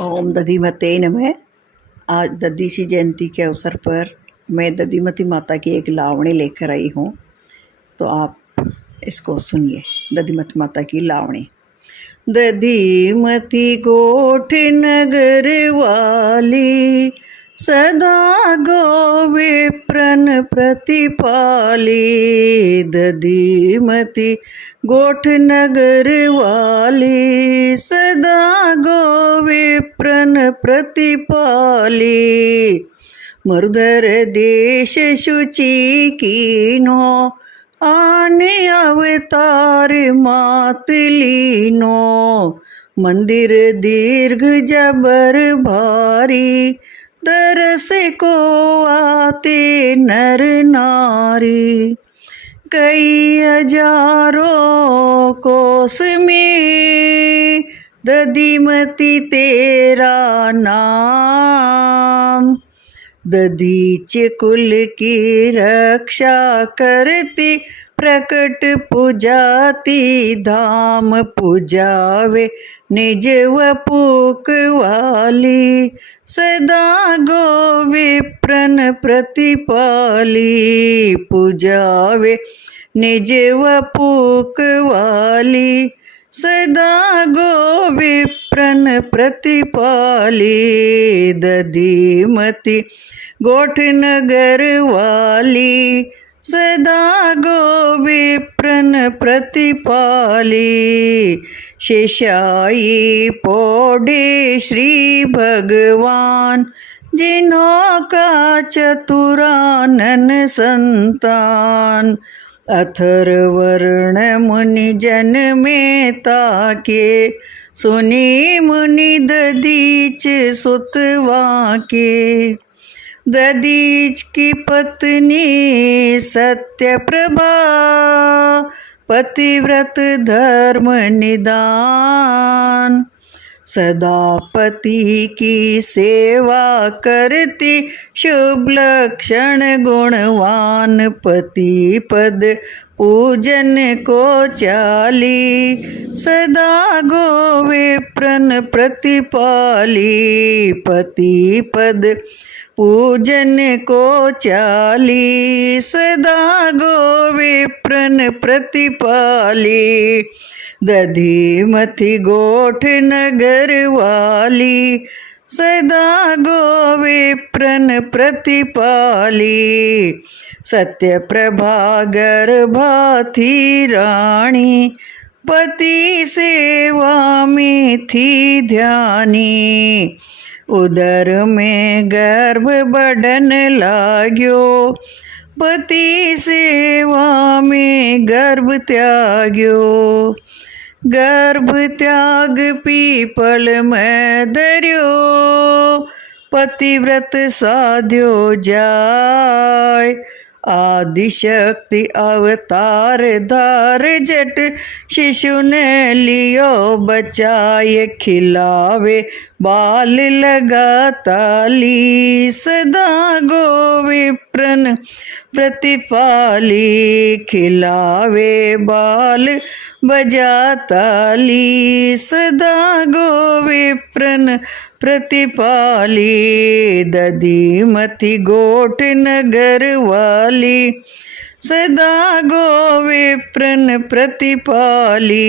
ओम दधिमते नमः। आज दधीची जयंती के अवसर पर मैं दधिमती माता की एक लावणी लेकर आई हूँ, तो आप इसको सुनिए। दधिमती माता की लावणी। दधिमती गोठ नगर वाली, सदा गोवे प्रण प्रतिपाली। दधिमती गोठ नगर वाली, सदा गोवे प्रण प्रतिपाली। मरुधर देश शुचि कीनो, आने अवतार मात लीनो। मंदिर दीर्घ जबर भारी, दरस को आते नर नारी। कई हजारों कोस में, दधिमती तेरा नाम। दधीच कुल की रक्षा करती, प्रकट पूजाती धाम पूजावे निज वपुक वाली। सदा गोवे प्रण प्रतिपाली, पूजावे निज वपुक वाली। सदा गोवे प्रण प्रतिपाली। दधिमती गोठ नगर वाली, सदा गोवे प्रण प्रतिपाली। शेषाई पौढ़े श्री भगवान, जिन्हों का चतुरानन संतान। अथर्वर्ण मुनि जन में ताके, सुनी मुनि दधीच सुतवा के। दधीच की पत्नी सत्यप्रभा, पतिव्रत धर्म निदान। सदा पति की सेवा करती, शुभ लक्षण गुणवान। पति पद पूजन को चाली, सदा गोवे प्रण प्रतिपाली। पति पद पूजन को चाली, सदा गोवे प्रण प्रतिपाली। दधिमती गोठ नगर वाली, सदा गोवे प्रण प्रतिपाली। सत्यप्रभा गर्भा थी रानी, पति सेवा में थी ध्यानी। उदर में गर्भ बढ़न लाग्यो, पति सेवा में गर्भ त्याग्यो। गर्भ त्याग पीपल में धर्यो, पतिव्रत साध्यो जाय। आदिशक्ति अवतार धार जट, शिशु ने लियो बचाए। खिलावे बाल लगा ताली, सदा गोवे प्रण प्रतिपाली। खिलावे बाल बजा ताली, सदा गोवे प्रण प्रतिपाली। दधिमती गोठ नगर वाली, सदा गोवे प्रण प्रतिपाली।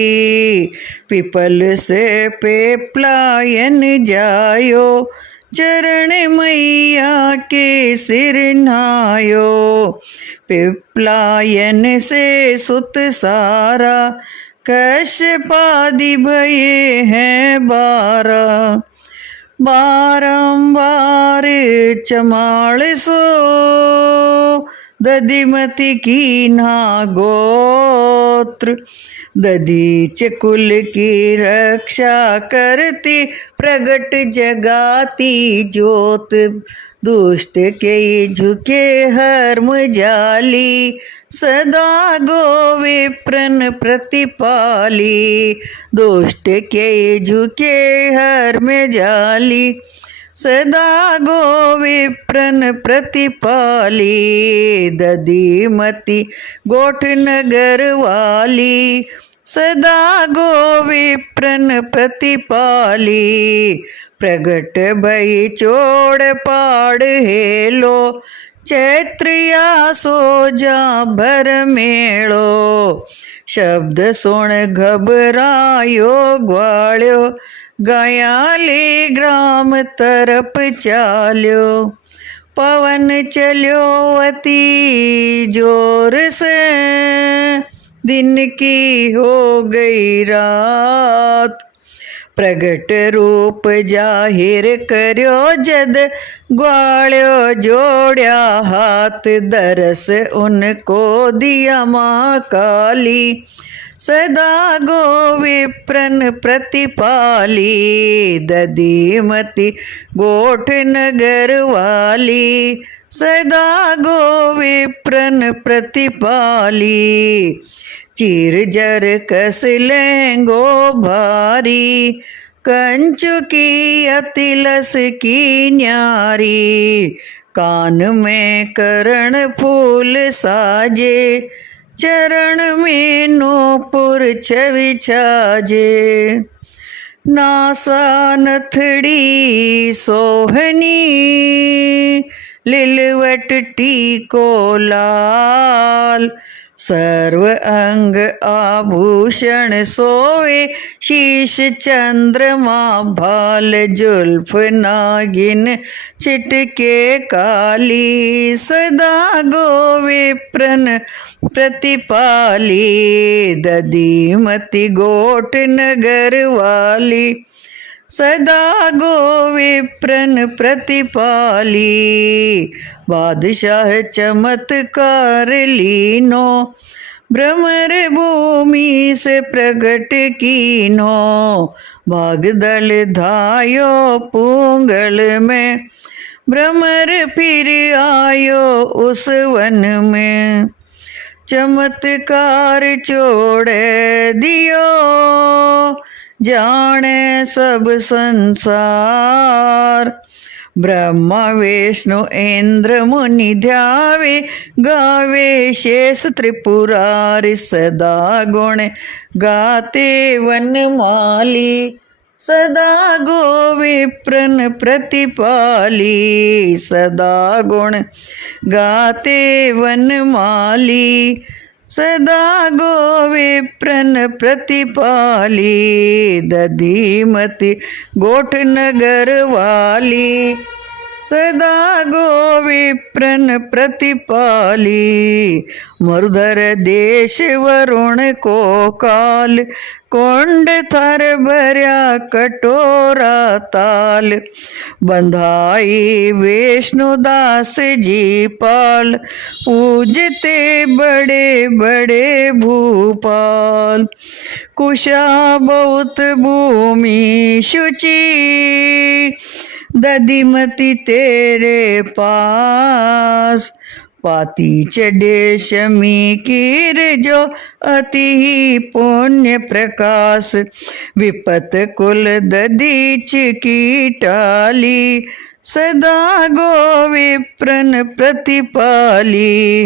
पीपल से पे पलायन जायो, चरण मैया के सिर नायो। पिपलायन से सुत सारा, कश्यपादि भये हैं 12। बारंबार चमाड़ सो, दधिमती की ना गोत्र। दधीच कुल की रक्षा करती, प्रगट जगाती ज्योत। दुष्ट के झुके हर्म जाली, सदा गोवे प्रण प्रतिपाली। दुष्ट के झुके हर्म जाली, सदा गोवे प्रण प्रतिपाली। दधिमती गोठ नगर वाली, सदा गो विप्रन प्रतिपाली। प्रगट भई चोड़ पाड़ हेलो, चैत्रिया सो जा भर मेड़ो। शब्द सुण घबरायो ग्वाल्यो, गयाली ग्राम तरफ चाल्यो। पवन चल्यो अति जोर से, दिन की हो गई रात। प्रगट रूप जाहिर कर्यो जद, ग्वाल्यो जोड़या हाथ। दरस उनको दिया माँ काली, सदा गो विप्रन प्रतिपाली। दधीमती गोठ नगर वाली, सदा गो विप्रन प्रतिपाली। चीर जर कस लेंगो भारी, कंचु की अतिलस की न्यारी। कान में करण फूल साजे, चरण में नूपुर छवि छाजे। नासा नथड़ी सोहनी, लिलवट टीको लाल। सर्व अंग आभूषण सोवे, शीश चंद्रमा भाल। जुल्फ नागिन छिटके काली, सदा गो विप्रन प्रतिपाली। दधीमती गोठ नगर वाली, सदा गो विप्रन प्रतिपाली। बादशाह चमत्कार लीनो, भ्रमर भूमि से प्रगट कीनो। भागदल धायो पूंगल में, भ्रमर फिर आयो उस वन में। चमत्कार छोड़े दियो, जाने सब संसार। ब्रह्मा विष्णु इंद्र मुनि ध्यावे, गावे शेष त्रिपुरारि। सदा गुण गाते वनमाली, सदा गो विप्रन प्रतिपाली। सदा गुण गाते वनमाली, सदा गो विप्रन प्रतिपाली। दधीमती गोठ नगर वाली, सदा गो विप्रन प्रतिपाली। मरुधर देश वरुण को काल, कुंड थर भर्या कटोरा ताल। बंधाई विष्णुदास जी पाल, पूजते बड़े बड़े भूपाल। कुशा बहुत भूमि शुचि, दधिमती तेरे पास। पाती चढ़े शमी कीर जो, अति ही पुण्य प्रकाश। विपत कुल दधीच की टाली, सदा गो विप्रन प्रतिपाली।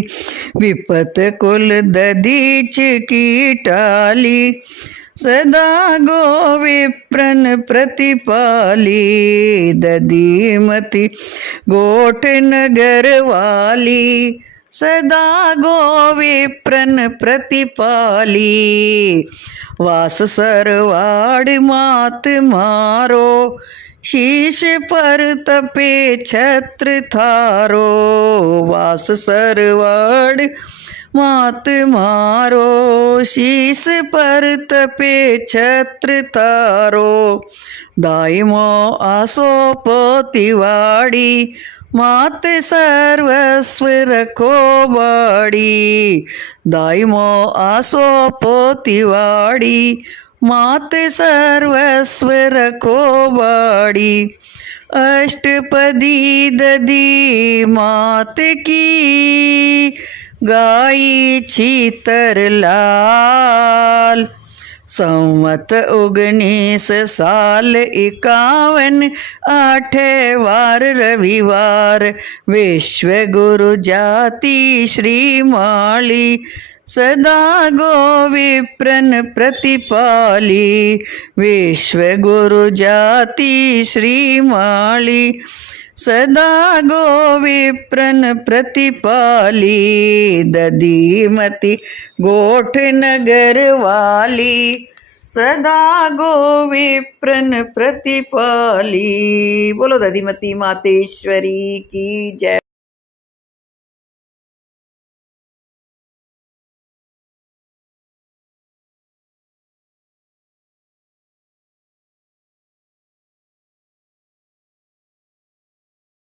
विपत कुल दधीच की टाली, सदा गो विप्रन प्रतिपाली। दधीमती गोठ नगर वाली, सदा गो विप्रन प्रतिपाली। वास सरवाड़ मात मारो, शीश पर तपे छत्र थारो। वास सरवाड़ मात मारो, शीश पर तपे छत्र थारो। दाइमो आसो पोतिवाड़ी, मात सर्वस्व रखो बाड़ी। दाइमो आसो पोतिवाड़ी, मात सर्वस्व रखो बाड़ी। अष्टपदी दधी मात की, गाई छीतर लाल। संवत 19 साल 51, 8 वार रविवार। विश्व गुरु जाति श्री माली, सदा गो विप्रन प्रतिपाली, विश्व गुरु जाति श्रीमाली। सदा गो विप्रन प्रतिपाली, दधीमती गोठ नगर वाली। सदा गो विप्रन प्रतिपाली। बोलो दधीमती मातेश्वरी की जय।